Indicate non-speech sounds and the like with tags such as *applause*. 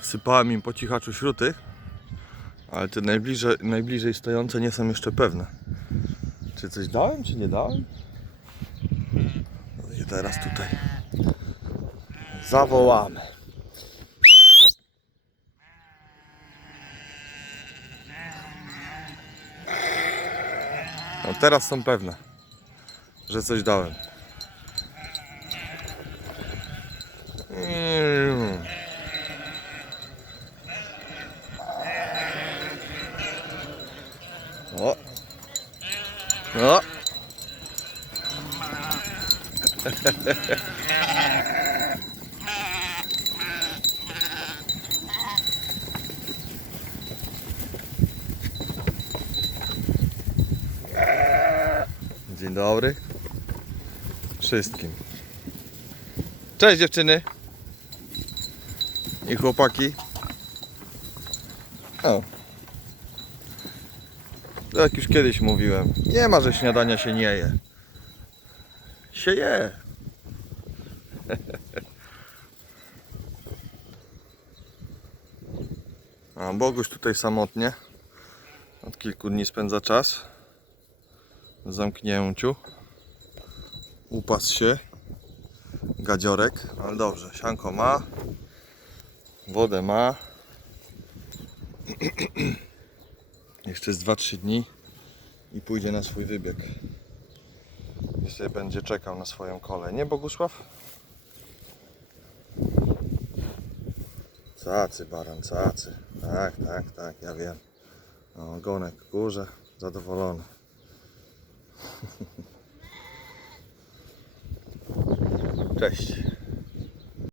Sypałem im po cichaczu śruty, ale te najbliżej, najbliżej stojące nie są jeszcze pewne. Czy coś dałem, czy nie dałem? No i teraz tutaj zawołamy. No teraz są pewne, że coś dałem. Mm. O. O. Dzień dobry wszystkim. Cześć dziewczyny i chłopaki. O. Jak już kiedyś mówiłem, nie ma, że śniadania się nie je. Się je. *laughs* A Boguś tutaj samotnie. Od kilku dni spędza czas. W zamknięciu. Upasł się. Gadziorek, ale dobrze. Sianko ma. Wodę ma. *clears throat* Jeszcze z 2-3 dni i pójdzie na swój wybieg. I sobie będzie czekał na swoją kolej. Nie Bogusław? Cacy baran, cacy. Tak, tak, tak, ja wiem. O, ogonek w górze, zadowolony. *laughs* Cześć.